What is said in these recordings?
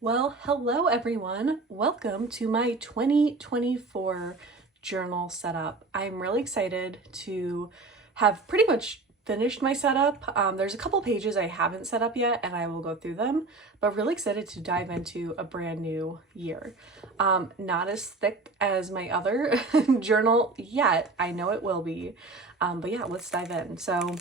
Well, hello everyone. Welcome to my 2024 journal setup. I'm really excited to have pretty much finished my setup. There's a couple pages I haven't set up yet and I will go through them, but really excited to dive into a brand new year. Not as thick as my other journal yet. I know it will be, but yeah, let's dive in. So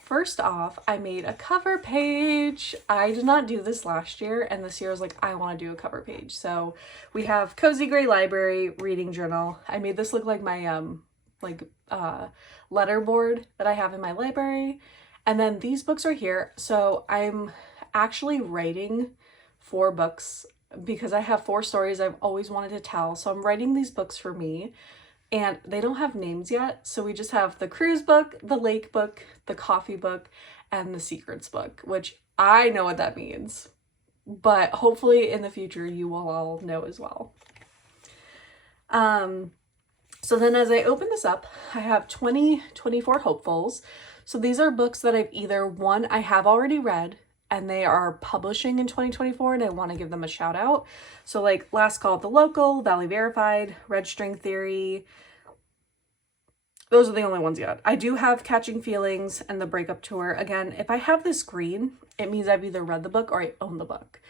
first off, I made a cover page. I did not do this last year, and this year I was like, I want to do a cover page. So we have Cozy Gray Library Reading Journal. I made this look like my letter board that I have in my library. And then these books are here. So I'm actually writing 4 books because I have 4 stories I've always wanted to tell. So I'm writing these books for me. And they don't have names yet, so we just have the cruise book, the lake book, the coffee book, and the secrets book, which I know what that means, but hopefully in the future you will all know as well. So then as I open this up, I have 2024 hopefuls. So these are books that I've either one I have already read and they are publishing in 2024 and I want to give them a shout out. So like Last Call at the Local, Valley Verified, Red String Theory. Those are the only ones yet. I do have Catching Feelings and The Breakup Tour. Again, if I have this green, it means I've either read the book or I own the book.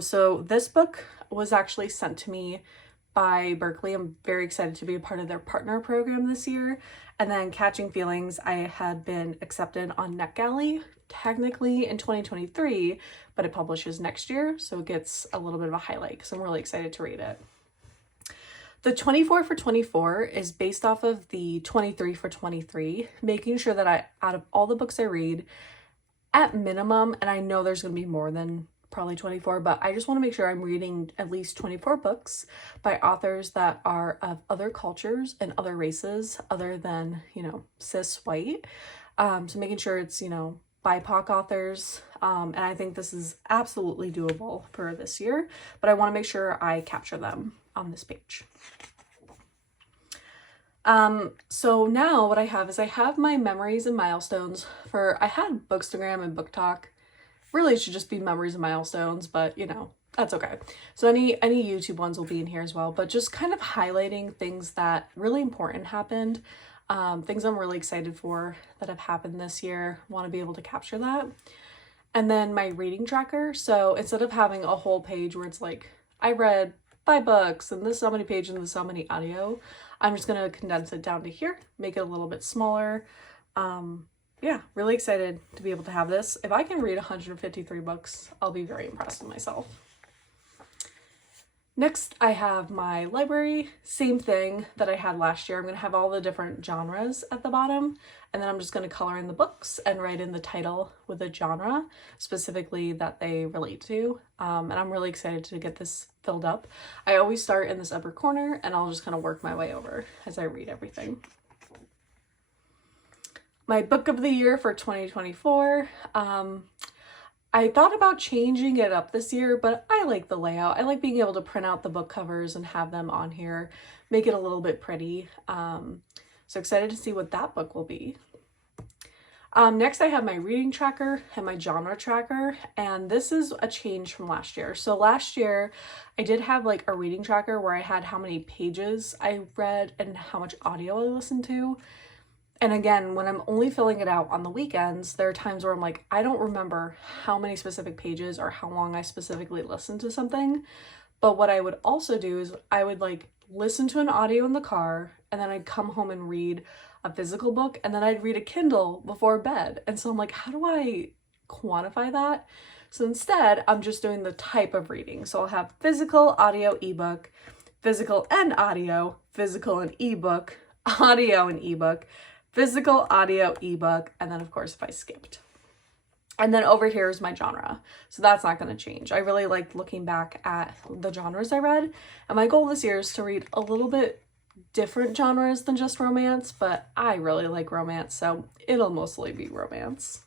So this book was actually sent to me by Berkeley. I'm very excited to be a part of their partner program this year. And then Catching Feelings, I had been accepted on NetGalley technically in 2023, but it publishes next year, so it gets a little bit of a highlight because I'm really excited to read it. The 24 for 24 is based off of the 23 for 23, making sure that out of all the books I read, at minimum, and I know there's going to be more than probably 24, but I just want to make sure I'm reading at least 24 books by authors that are of other cultures and other races other than, cis white. So making sure it's, BIPOC authors, and I think this is absolutely doable for this year, but I want to make sure I capture them on this page. So now what I have is I have my memories and milestones I had Bookstagram and Book Talk. Really it should just be memories and milestones, but that's okay. So any YouTube ones will be in here as well, but just kind of highlighting things that really important happened. Things I'm really excited for that have happened this year, want to be able to capture that. And then my reading tracker. So instead of having a whole page where it's like, I read 5 books and this is how many pages and this is how many audio, I'm just going to condense it down to here, make it a little bit smaller. Yeah, really excited to be able to have this. If I can read 153 books, I'll be very impressed with myself. Next, I have my library, same thing that I had last year. I'm going to have all the different genres at the bottom, and then I'm just going to color in the books and write in the title with a genre specifically that they relate to. And I'm really excited to get this filled up. I always start in this upper corner, and I'll just kind of work my way over as I read everything. My book of the year for 2024. I thought about changing it up this year, but I like the layout. I like being able to print out the book covers and have them on here, make it a little bit pretty. So excited to see what that book will be. Next, I have my reading tracker and my genre tracker, and this is a change from last year. So last year, I did have like a reading tracker where I had how many pages I read and how much audio I listened to. And again, when I'm only filling it out on the weekends, there are times where I'm like, I don't remember how many specific pages or how long I specifically listened to something. But what I would also do is I would like listen to an audio in the car and then I'd come home and read a physical book and then I'd read a Kindle before bed. And so I'm like, how do I quantify that? So instead, I'm just doing the type of reading. So I'll have physical, audio, ebook, physical and audio, physical and ebook, audio and ebook, physical, audio, ebook, and then of course if I skipped. And then over here is my genre. So that's not going to change. I really liked looking back at the genres I read. And my goal this year is to read a little bit different genres than just romance, but I really like romance, so it'll mostly be romance.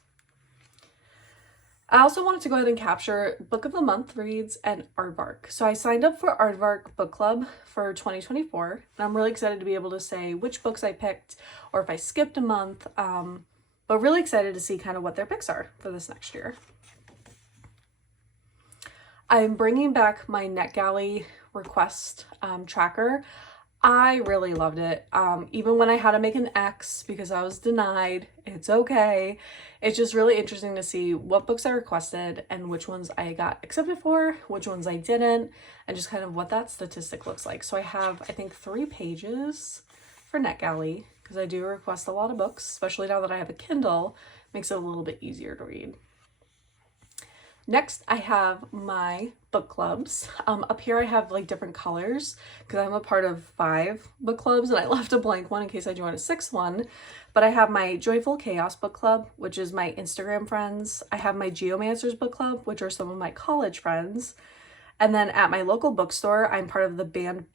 I also wanted to go ahead and capture Book of the Month reads and Aardvark. So I signed up for Aardvark Book Club for 2024, and I'm really excited to be able to say which books I picked or if I skipped a month, but really excited to see kind of what their picks are for this next year. I'm bringing back my NetGalley request tracker. I really loved it. Even when I had to make an X because I was denied, it's okay. It's just really interesting to see what books I requested and which ones I got accepted for, which ones I didn't, and just kind of what that statistic looks like. So I have, I think, 3 pages for NetGalley because I do request a lot of books, especially now that I have a Kindle, makes it a little bit easier to read. Next, I have my book clubs. Up here I have like different colors because I'm a part of 5 book clubs and I left a blank one in case I join a 6th one. But I have my Joyful Chaos book club, which is my Instagram friends. I have my Geomancers book club, which are some of my college friends. And then at my local bookstore, I'm part of the Banned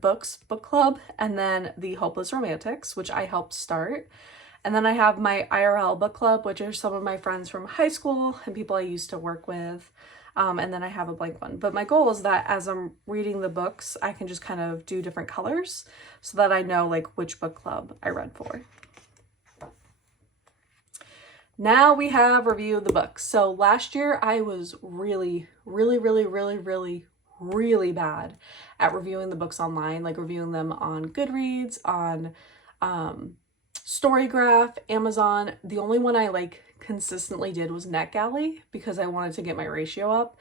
Books book club, and then the Hopeless Romantics, which I helped start. And then I have my IRL book club, which are some of my friends from high school and people I used to work with. And then I have a blank one. But my goal is that as I'm reading the books, I can just kind of do different colors so that I know like which book club I read for. Now we have review of the books. So last year I was really bad at reviewing the books online, like reviewing them on Goodreads, on Storygraph, Amazon. The only one I like consistently did was NetGalley because I wanted to get my ratio up,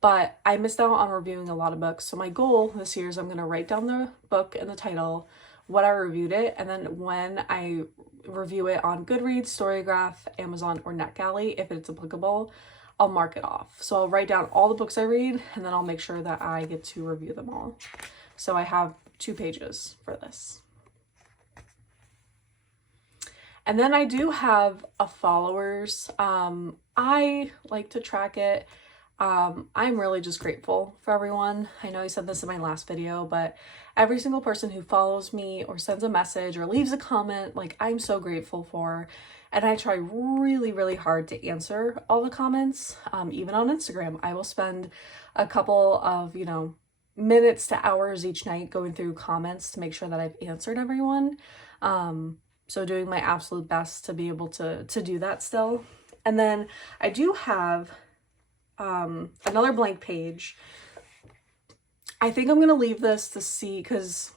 but I missed out on reviewing a lot of books. So my goal this year is I'm going to write down the book and the title, what I reviewed it, and then when I review it on Goodreads, Storygraph, Amazon, or NetGalley, if it's applicable, I'll mark it off. So I'll write down all the books I read and then I'll make sure that I get to review them all. So I have 2 pages for this. And then I do have a followers. I like to track it. I'm really just grateful for everyone. I know I said this in my last video, but every single person who follows me or sends a message or leaves a comment, like I'm so grateful for. And I try really hard to answer all the comments. Even on Instagram, I will spend a couple of, minutes to hours each night going through comments to make sure that I've answered everyone. So doing my absolute best to be able to do that still. And then I do have another blank page. I think I'm going to leave this to see because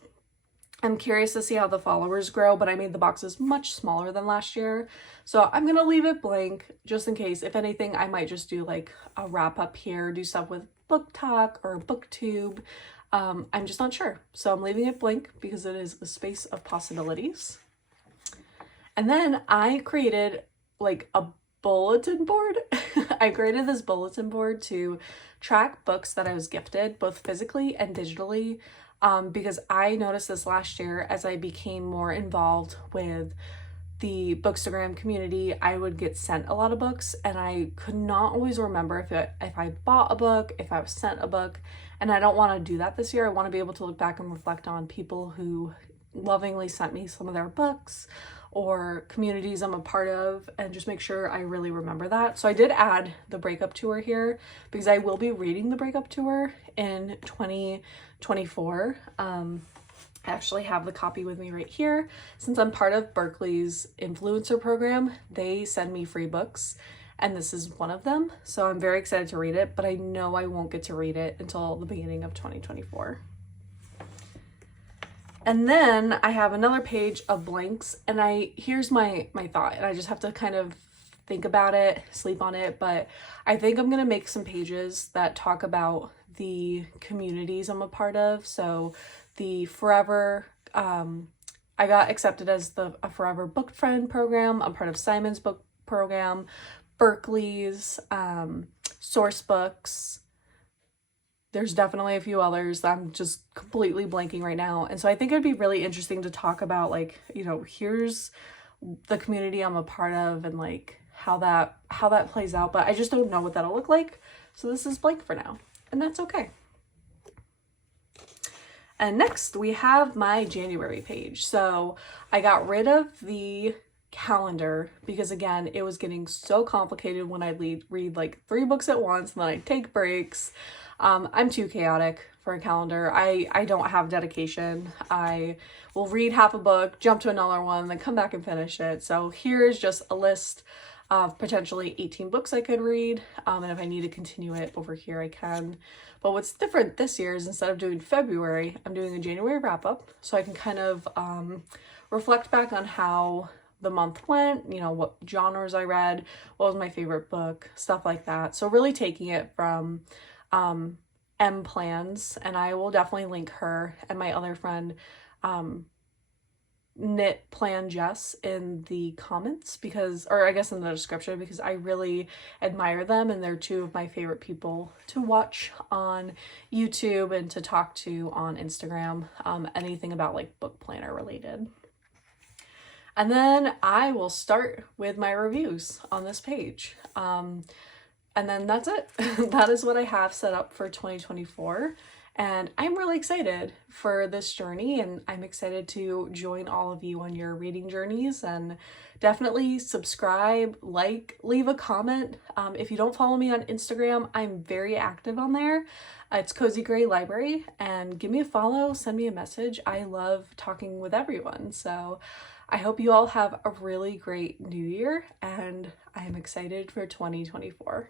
I'm curious to see how the followers grow, but I made the boxes much smaller than last year. So I'm going to leave it blank just in case. If anything, I might just do like a wrap up here, do stuff with Book Talk or BookTube. I'm just not sure. So I'm leaving it blank because it is a space of possibilities. And then I created like a bulletin board. I created this bulletin board to track books that I was gifted, both physically and digitally, because I noticed this last year as I became more involved with the Bookstagram community. I would get sent a lot of books and I could not always remember if I bought a book, if I was sent a book, and I don't want to do that this year. I want to be able to look back and reflect on people who lovingly sent me some of their books or communities I'm a part of and just make sure I really remember that. So I did add the breakup tour here because I will be reading the breakup tour in 2024. I actually have the copy with me right here. Since I'm part of Berkeley's influencer program, they send me free books and this is one of them. So I'm very excited to read it, but I know I won't get to read it until the beginning of 2024. And then I have another page of blanks and here's my thought, and I just have to kind of think about it, sleep on it, but I think I'm going to make some pages that talk about the communities I'm a part of. So the Forever, I got accepted as a Forever Book Friend program. I'm part of Simon's book program, Berkeley's, Source Books. There's definitely a few others that I'm just completely blanking right now. And so I think it'd be really interesting to talk about like, here's the community I'm a part of and like how that plays out, but I just don't know what that'll look like. So this is blank for now, and that's okay. And next we have my January page. So I got rid of the calendar because again, it was getting so complicated when I read like 3 books at once and then I take breaks. I'm too chaotic for a calendar. I don't have dedication. I will read half a book, jump to another one, then come back and finish it. So here's just a list of potentially 18 books I could read. And if I need to continue it over here, I can. But what's different this year is instead of doing February, I'm doing a January wrap up. So I can kind of reflect back on how the month went, you know, what genres I read, what was my favorite book, stuff like that. So really taking it from M Plans, and I will definitely link her and my other friend, Knit Plan Jess, in the comments, because, or I guess in the description, because I really admire them and they're two of my favorite people to watch on YouTube and to talk to on Instagram, anything about like book planner related. And then I will start with my reviews on this page. And then that's it. That is what I have set up for 2024. And I'm really excited for this journey, and I'm excited to join all of you on your reading journeys. And definitely subscribe, like, leave a comment. If you don't follow me on Instagram, I'm very active on there. It's Cozy Gray Library, and give me a follow, send me a message. I love talking with everyone. So I hope you all have a really great new year, and I am excited for 2024.